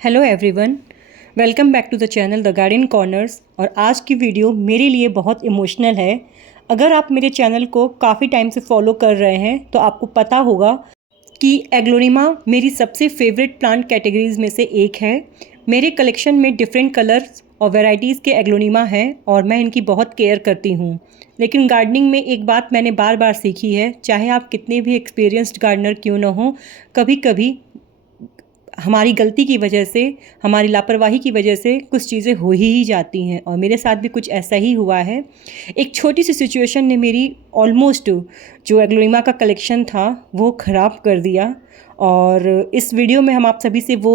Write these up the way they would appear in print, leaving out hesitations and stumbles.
Hello everyone, welcome back to the channel the garden corners. और आज की video मेरे लिए बहुत इमोशनल है। अगर आप मेरे चैनल को काफ़ी टाइम से फॉलो कर रहे हैं तो आपको पता होगा कि एग्लोनिमा मेरी सबसे फेवरेट प्लांट कैटेगरीज में से एक है। मेरे कलेक्शन में डिफरेंट कलर्स और वैरायटीज़ के एग्लोनिमा हैं और मैं इनकी बहुत केयर करती हूँ। लेकिन गार्डनिंग में एक बात मैंने बार बार सीखी है, चाहे आप कितने भी एक्सपीरियंस्ड गार्डनर क्यों ना हो, कभी कभी हमारी गलती की वजह से, हमारी लापरवाही की वजह से कुछ चीज़ें हो ही जाती हैं और मेरे साथ भी कुछ ऐसा ही हुआ है। एक छोटी सी सिचुएशन ने मेरी ऑलमोस्ट जो एग्लोनिमा का कलेक्शन था वो ख़राब कर दिया। और इस वीडियो में हम आप सभी से वो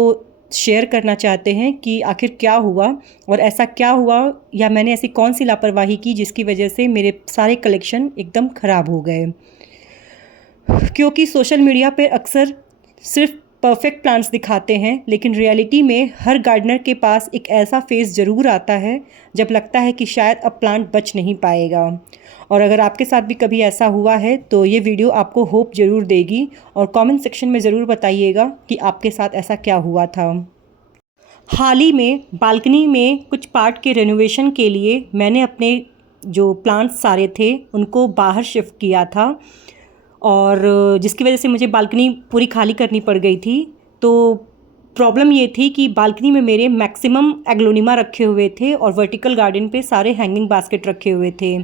शेयर करना चाहते हैं कि आखिर क्या हुआ और ऐसा क्या हुआ या मैंने ऐसी कौन सी लापरवाही की जिसकी वजह से मेरे सारे कलेक्शन एकदम ख़राब हो गए। क्योंकि सोशल मीडिया पे अक्सर सिर्फ परफेक्ट प्लांट्स दिखाते हैं, लेकिन रियलिटी में हर गार्डनर के पास एक ऐसा फेज़ ज़रूर आता है जब लगता है कि शायद अब प्लांट बच नहीं पाएगा। और अगर आपके साथ भी कभी ऐसा हुआ है तो ये वीडियो आपको होप ज़रूर देगी और कमेंट सेक्शन में ज़रूर बताइएगा कि आपके साथ ऐसा क्या हुआ था। हाल ही में बालकनी में कुछ पार्ट के रेनोवेशन के लिए मैंने अपने जो प्लांट्स सारे थे उनको बाहर शिफ्ट किया था और जिसकी वजह से मुझे बालकनी पूरी खाली करनी पड़ गई थी। तो प्रॉब्लम ये थी कि बालकनी में मेरे मैक्सिमम एग्लोनिमा रखे हुए थे और वर्टिकल गार्डन पे सारे हैंगिंग बास्केट रखे हुए थे।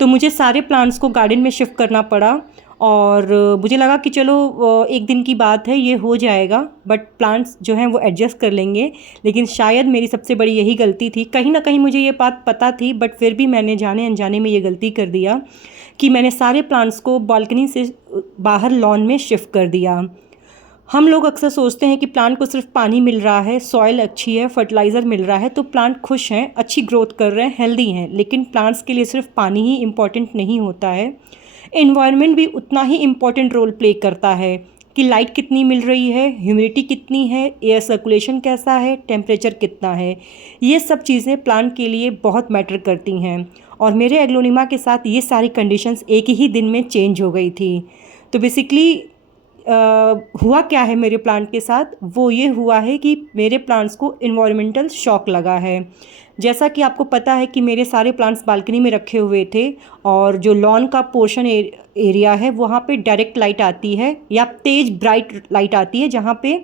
तो मुझे सारे प्लांट्स को गार्डन में शिफ्ट करना पड़ा और मुझे लगा कि चलो एक दिन की बात है, ये हो जाएगा, बट प्लांट्स जो हैं वो एडजस्ट कर लेंगे। लेकिन शायद मेरी सबसे बड़ी यही गलती थी। कहीं ना कहीं मुझे ये बात पता थी, बट फिर भी मैंने जाने अनजाने में ये गलती कर दिया कि मैंने सारे प्लांट्स को बालकनी से बाहर लॉन में शिफ्ट कर दिया। हम लोग अक्सर सोचते हैं कि प्लांट को सिर्फ पानी मिल रहा है, सॉइल अच्छी है, फर्टिलाइज़र मिल रहा है तो प्लांट खुश हैं, अच्छी ग्रोथ कर रहे हैं, हेल्दी हैं। लेकिन प्लांट्स के लिए सिर्फ पानी ही इम्पॉर्टेंट नहीं होता है, एनवायरनमेंट भी उतना ही इम्पॉर्टेंट रोल प्ले करता है कि लाइट कितनी मिल रही है, ह्यूमिडिटी कितनी है, एयर सर्कुलेशन कैसा है, टेम्परेचर कितना है। ये सब चीज़ें प्लांट के लिए बहुत मैटर करती हैं और मेरे एग्लोनिमा के साथ ये सारी कंडीशंस एक ही दिन में चेंज हो गई थी। तो बेसिकली हुआ क्या है मेरे प्लांट के साथ, वो ये हुआ है कि मेरे प्लांट्स को इन्वायरमेंटल शॉक लगा है। जैसा कि आपको पता है कि मेरे सारे प्लांट्स बालकनी में रखे हुए थे और जो लॉन का पोर्शन एरिया है वहाँ पे डायरेक्ट लाइट आती है या तेज़ ब्राइट लाइट आती है जहाँ पे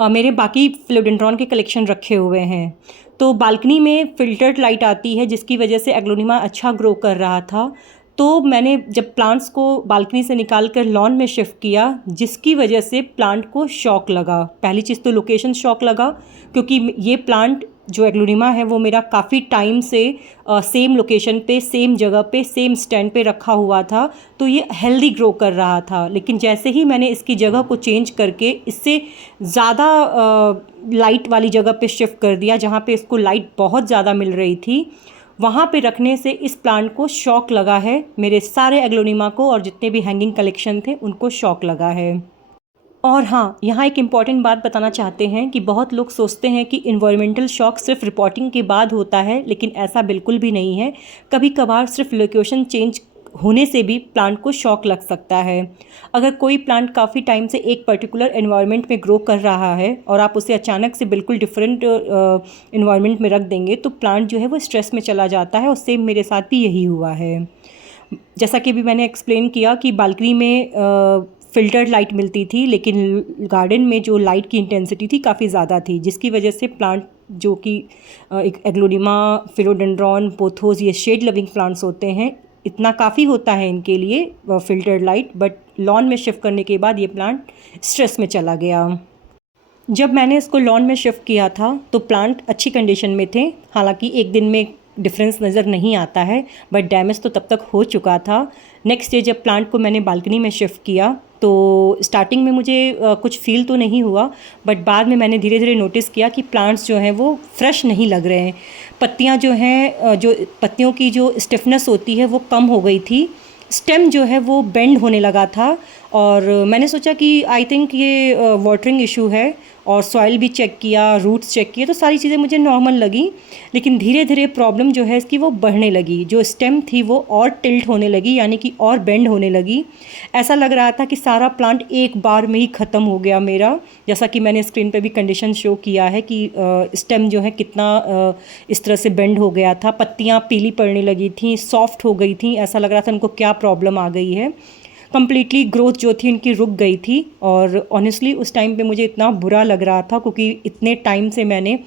मेरे बाकी फिलोडेंड्रॉन के कलेक्शन रखे हुए हैं। तो बालकनी में फ़िल्टर्ड लाइट आती है जिसकी वजह से एग्लोनिमा अच्छा ग्रो कर रहा था। तो मैंने जब प्लांट्स को बालकनी से निकाल कर लॉन में शिफ्ट किया, जिसकी वजह से प्लांट को शॉक लगा। पहली चीज़ तो लोकेशन शॉक लगा, क्योंकि ये प्लांट जो एग्लोनिमा है वो मेरा काफ़ी टाइम से सेम लोकेशन पे, सेम जगह पे, सेम स्टैंड पे रखा हुआ था, तो ये हेल्दी ग्रो कर रहा था। लेकिन जैसे ही मैंने इसकी जगह को चेंज करके इससे ज़्यादा लाइट वाली जगह पे शिफ्ट कर दिया, जहाँ पे इसको लाइट बहुत ज़्यादा मिल रही थी, वहाँ पे रखने से इस प्लांट को शॉक लगा है। मेरे सारे एग्लोनिमा को और जितने भी हैंगिंग कलेक्शन थे उनको शॉक लगा है। और हाँ, यहाँ एक इम्पॉर्टेंट बात बताना चाहते हैं कि बहुत लोग सोचते हैं कि इन्वायरमेंटल शॉक सिर्फ रिपोर्टिंग के बाद होता है, लेकिन ऐसा बिल्कुल भी नहीं है। कभी कभार सिर्फ लोकेशन चेंज होने से भी प्लांट को शॉक लग सकता है। अगर कोई प्लांट काफ़ी टाइम से एक पर्टिकुलर एनवायरनमेंट में ग्रो कर रहा है और आप उसे अचानक से बिल्कुल डिफरेंट एनवायरनमेंट में रख देंगे तो प्लांट जो है वो स्ट्रेस में चला जाता है, और सेम मेरे साथ भी यही हुआ है। जैसा कि अभी मैंने एक्सप्लेन किया कि बालकनी में फ़िल्टर्ड लाइट मिलती थी, लेकिन गार्डन में जो लाइट की इंटेंसिटी थी काफ़ी ज़्यादा थी, जिसकी वजह से प्लांट जो कि एक एग्लोनिमा, फिलोडेंड्रॉन, पोथोस, ये शेड लविंग प्लांट्स होते हैं, इतना काफ़ी होता है इनके लिए फ़िल्टर्ड लाइट, बट लॉन में शिफ्ट करने के बाद ये प्लांट स्ट्रेस में चला गया। जब मैंने इसको लॉन में शिफ्ट किया था तो प्लांट अच्छी कंडीशन में थे, हालांकि एक दिन में डिफरेंस नज़र नहीं आता है, बट डैमेज तो तब तक हो चुका था। नेक्स्ट डे जब प्लांट को मैंने बालकनी में शिफ्ट किया तो स्टार्टिंग में मुझे कुछ फील तो नहीं हुआ, बट बाद में मैंने धीरे धीरे नोटिस किया कि प्लांट्स जो हैं वो फ्रेश नहीं लग रहे हैं। पत्तियां जो हैं, जो पत्तियों की जो स्टिफनेस होती है वो कम हो गई थी, स्टेम जो है वो बेंड होने लगा था और मैंने सोचा कि आई थिंक ये वाटरिंग इशू है, और सॉइल भी चेक किया, रूट्स चेक किए, तो सारी चीज़ें मुझे नॉर्मल लगी। लेकिन धीरे धीरे प्रॉब्लम जो है इसकी वो बढ़ने लगी, जो स्टेम थी वो और टिल्ट होने लगी, यानी कि और बेंड होने लगी। ऐसा लग रहा था कि सारा प्लांट एक बार में ही ख़त्म हो गया मेरा। जैसा कि मैंने स्क्रीन पे भी कंडीशन शो किया है कि स्टेम जो है कितना इस तरह से बेंड हो गया था, पत्तियाँ पीली पड़ने लगी थी, सॉफ्ट हो गई थी, ऐसा लग रहा था उनको क्या प्रॉब्लम आ गई है। कम्प्लीटली ग्रोथ जो थी उनकी रुक गई थी। और ऑनेस्टली उस टाइम पे मुझे इतना बुरा लग रहा था, क्योंकि इतने टाइम से मैंने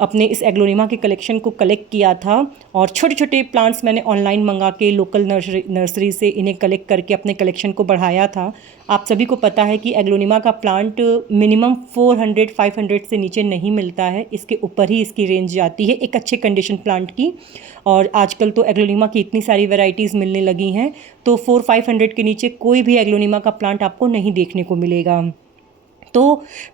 अपने इस एग्लोनिमा के कलेक्शन को कलेक्ट किया था, और छोटे छोटे प्लांट्स मैंने ऑनलाइन मंगा के लोकल नर्सरी से इन्हें कलेक्ट करके अपने कलेक्शन को बढ़ाया था। आप सभी को पता है कि एग्लोनिमा का प्लांट मिनिमम 400-500 से नीचे नहीं मिलता है, इसके ऊपर ही इसकी रेंज जाती है एक अच्छे कंडीशन प्लांट की। और आजकल तो एग्लोनिमा की इतनी सारी वैरायटीज़ मिलने लगी हैं, तो 400-500 के नीचे कोई भी एग्लोनिमा का प्लांट आपको नहीं देखने को मिलेगा। तो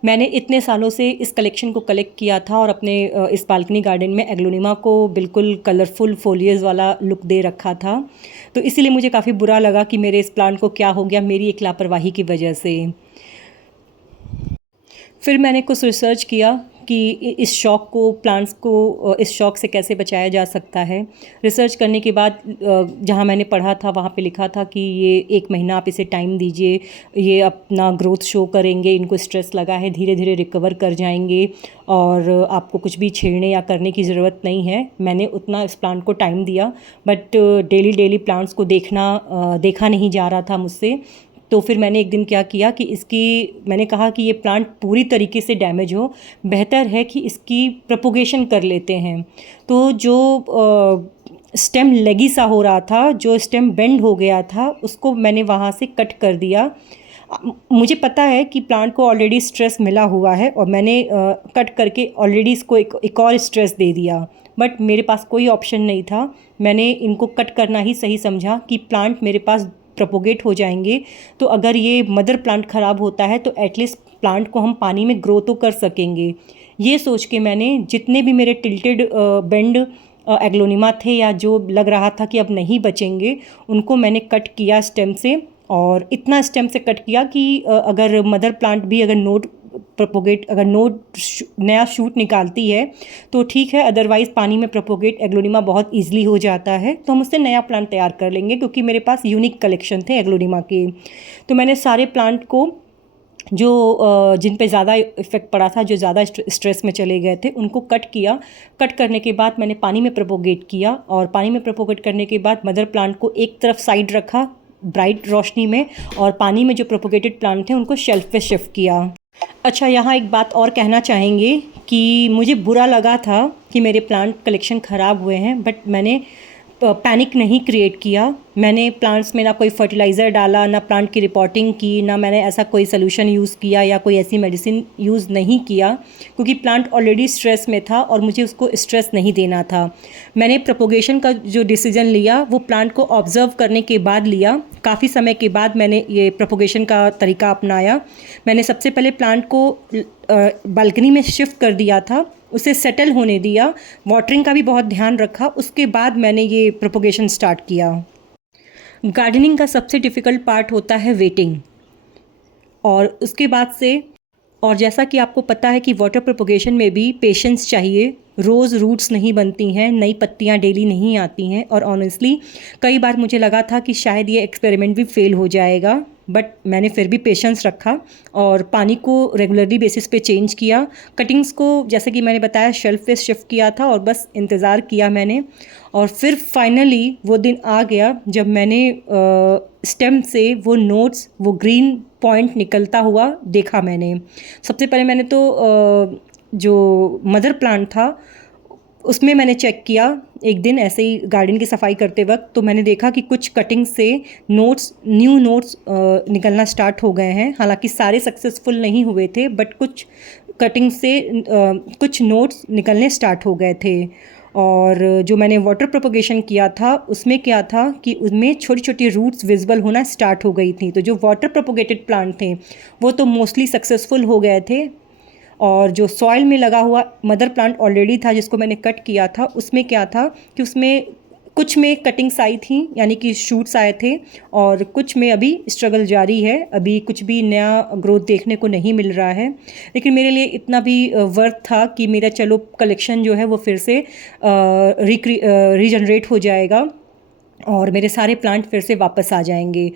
मैंने इतने सालों से इस कलेक्शन को कलेक्ट किया था, और अपने इस बालकनी गार्डन में एग्लोनिमा को बिल्कुल कलरफुल फोलियर्स वाला लुक दे रखा था। तो इसीलिए मुझे काफ़ी बुरा लगा कि मेरे इस प्लांट को क्या हो गया मेरी एक लापरवाही की वजह से। फिर मैंने कुछ रिसर्च किया कि इस शौक को, प्लांट्स को इस शौक से कैसे बचाया जा सकता है। रिसर्च करने के बाद जहाँ मैंने पढ़ा था वहाँ पे लिखा था कि ये 1 महीना आप इसे टाइम दीजिए, ये अपना ग्रोथ शो करेंगे, इनको स्ट्रेस लगा है, धीरे धीरे रिकवर कर जाएंगे, और आपको कुछ भी छेड़ने या करने की ज़रूरत नहीं है। मैंने उतना इस प्लांट को टाइम दिया, बट डेली प्लांट्स को देखा नहीं जा रहा था मुझसे। तो फिर मैंने एक दिन क्या किया कि मैंने कहा कि ये प्लांट पूरी तरीके से डैमेज हो, बेहतर है कि इसकी प्रोपोगेशन कर लेते हैं। तो जो स्टेम लेगी सा हो रहा था, जो स्टेम बेंड हो गया था, उसको मैंने वहाँ से कट कर दिया। मुझे पता है कि प्लांट को ऑलरेडी स्ट्रेस मिला हुआ है, और मैंने कट करके ऑलरेडी इसको एक और स्ट्रेस दे दिया, बट मेरे पास कोई ऑप्शन नहीं था। मैंने इनको कट करना ही सही समझा कि प्लांट मेरे पास प्रोपोगेट हो जाएंगे, तो अगर ये मदर प्लांट ख़राब होता है तो एटलीस्ट प्लांट को हम पानी में ग्रो तो कर सकेंगे। ये सोच के मैंने जितने भी मेरे टिल्टेड बेंड एग्लोनिमा थे, या जो लग रहा था कि अब नहीं बचेंगे, उनको मैंने कट किया स्टेम से। और इतना स्टेम से कट किया कि अगर मदर प्लांट भी अगर नया शूट निकालती है तो ठीक है, अदरवाइज़ पानी में प्रोपोगेट एग्लोनिमा बहुत ईजिली हो जाता है, तो हम उससे नया प्लांट तैयार कर लेंगे, क्योंकि मेरे पास यूनिक कलेक्शन थे एग्लोनिमा के। तो मैंने सारे प्लांट को जो जिन पे ज़्यादा इफ़ेक्ट पड़ा था, जो ज़्यादा स्ट्रेस में चले गए थे, उनको कट किया। कट करने के बाद मैंने पानी में प्रोपोगेट किया, और पानी में प्रोपोगेट करने के बाद मदर प्लांट को एक तरफ साइड रखा ब्राइट रोशनी में, और पानी में जो प्रोपोगेटेड प्लांट थे उनको शेल्फ पे शिफ्ट किया। अच्छा, यहाँ एक बात और कहना चाहेंगे कि मुझे बुरा लगा था कि मेरे प्लांट कलेक्शन ख़राब हुए हैं, बट मैंने पैनिक नहीं क्रिएट किया। मैंने प्लांट्स में ना कोई फर्टिलाइज़र डाला, ना प्लांट की रिपोर्टिंग की, ना मैंने ऐसा कोई सोल्यूशन यूज़ किया या कोई ऐसी मेडिसिन यूज़ नहीं किया, क्योंकि प्लांट ऑलरेडी स्ट्रेस में था और मुझे उसको स्ट्रेस नहीं देना था। मैंने प्रोपोगेशन का जो डिसीजन लिया वो प्लांट को ऑब्ज़र्व करने के बाद लिया। काफ़ी समय के बाद मैंने ये प्रोपोगेशन का तरीका अपनाया। मैंने सबसे पहले प्लांट को बालकनी में शिफ्ट कर दिया था, उसे सेटल होने दिया, वाटरिंग का भी बहुत ध्यान रखा, उसके बाद मैंने ये प्रोपोगेशन स्टार्ट किया। गार्डनिंग का सबसे डिफ़िकल्ट पार्ट होता है वेटिंग, और उसके बाद से, और जैसा कि आपको पता है कि वाटर प्रोपोगेशन में भी पेशेंस चाहिए। रोज़ रूट्स नहीं बनती हैं, नई पत्तियां डेली नहीं आती हैं, और ऑनेस्टली कई बार मुझे लगा था कि शायद ये एक्सपेरिमेंट भी फेल हो जाएगा, बट मैंने फिर भी पेशेंस रखा और पानी को रेगुलरली बेसिस पे चेंज किया। कटिंग्स को जैसे कि मैंने बताया शेल्फ पे शिफ्ट किया था, और बस इंतज़ार किया मैंने, और फिर फाइनली वो दिन आ गया जब मैंने स्टेम से वो नोट्स, वो ग्रीन पॉइंट निकलता हुआ देखा। मैंने सबसे पहले मैंने तो जो मदर प्लांट था उसमें मैंने चेक किया एक दिन ऐसे ही गार्डन की सफाई करते वक्त, तो मैंने देखा कि कुछ कटिंग से न्यू नोट्स निकलना स्टार्ट हो गए हैं। हालांकि सारे सक्सेसफुल नहीं हुए थे, बट कुछ कटिंग से कुछ नोट्स निकलने स्टार्ट हो गए थे। और जो मैंने वाटर प्रोपोगेशन किया था उसमें क्या था कि उसमें छोटी छोटी रूट्स विजिबल होना स्टार्ट हो गई थी। तो जो वाटर प्रोपोगेटेड प्लांट थे वो तो मोस्टली सक्सेसफुल हो गए थे, और जो सॉइल में लगा हुआ मदर प्लांट ऑलरेडी था जिसको मैंने कट किया था, उसमें क्या था कि उसमें कुछ में कटिंग्स आई थी, यानी कि शूट्स आए थे, और कुछ में अभी स्ट्रगल जारी है। अभी कुछ भी नया ग्रोथ देखने को नहीं मिल रहा है, लेकिन मेरे लिए इतना भी वर्थ था कि मेरा चलो कलेक्शन जो है वो फिर से रीजनरेट हो जाएगा और मेरे सारे प्लांट फिर से वापस आ जाएंगे।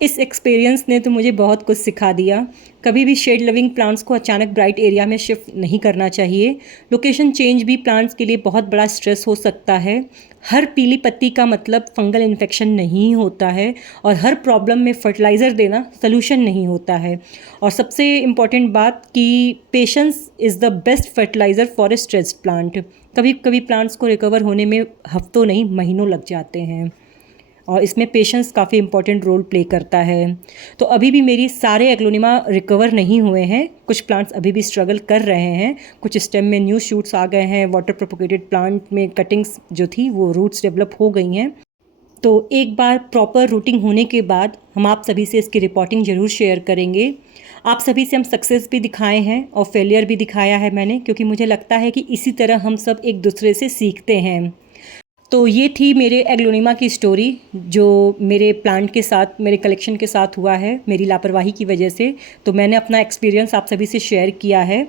इस एक्सपीरियंस ने तो मुझे बहुत कुछ सिखा दिया। कभी भी शेड लविंग प्लांट्स को अचानक ब्राइट एरिया में शिफ्ट नहीं करना चाहिए। लोकेशन चेंज भी प्लांट्स के लिए बहुत बड़ा स्ट्रेस हो सकता है। हर पीली पत्ती का मतलब फंगल इन्फेक्शन नहीं होता है, और हर प्रॉब्लम में फर्टिलाइज़र देना सलूशन नहीं होता है। और सबसे इम्पॉर्टेंट बात कि patience is the best fertiliser for a stressed plant. कभी कभी प्लांट्स को रिकवर होने में हफ्तों नहीं महीनों लग जाते हैं, और इसमें पेशेंस काफ़ी इंपॉर्टेंट रोल प्ले करता है। तो अभी भी मेरी सारे एग्लोनिमा रिकवर नहीं हुए हैं, कुछ प्लांट्स अभी भी स्ट्रगल कर रहे हैं। कुछ स्टेम में न्यू शूट्स आ गए हैं, वाटर प्रोपोगेटेड प्लांट में कटिंग्स जो थी वो रूट्स डेवलप हो गई हैं। तो एक बार प्रॉपर रूटिंग होने के बाद हम आप सभी से इसकी रिपोर्टिंग ज़रूर शेयर करेंगे। आप सभी से हम सक्सेस भी दिखाए हैं और फेलियर भी दिखाया है मैंने, क्योंकि मुझे लगता है कि इसी तरह हम सब एक दूसरे से सीखते हैं। तो ये थी मेरे एग्लोनिमा की स्टोरी, जो मेरे प्लांट के साथ, मेरे कलेक्शन के साथ हुआ है मेरी लापरवाही की वजह से। तो मैंने अपना एक्सपीरियंस आप सभी से शेयर किया है।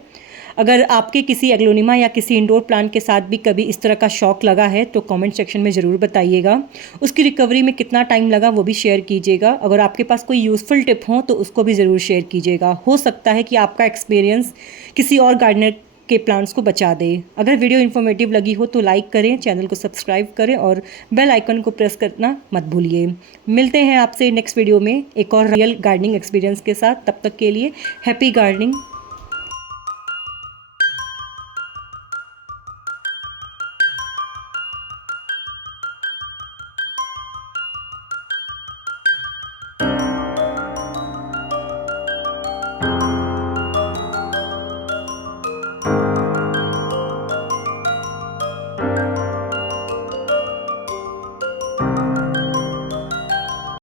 अगर आपके किसी एग्लोनिमा या किसी इंडोर प्लांट के साथ भी कभी इस तरह का शौक लगा है तो कमेंट सेक्शन में ज़रूर बताइएगा। उसकी रिकवरी में कितना टाइम लगा वो भी शेयर कीजिएगा। अगर आपके पास कोई यूज़फुल टिप हो तो उसको भी ज़रूर शेयर कीजिएगा। हो सकता है कि आपका एक्सपीरियंस किसी और गार्डनर के प्लांट्स को बचा दे। अगर वीडियो इन्फॉर्मेटिव लगी हो तो लाइक करें, चैनल को सब्सक्राइब करें और बेल आइकन को प्रेस करना मत भूलिए। मिलते हैं आपसे नेक्स्ट वीडियो में एक और रियल गार्डनिंग एक्सपीरियंस के साथ। तब तक के लिए हैप्पी गार्डनिंग।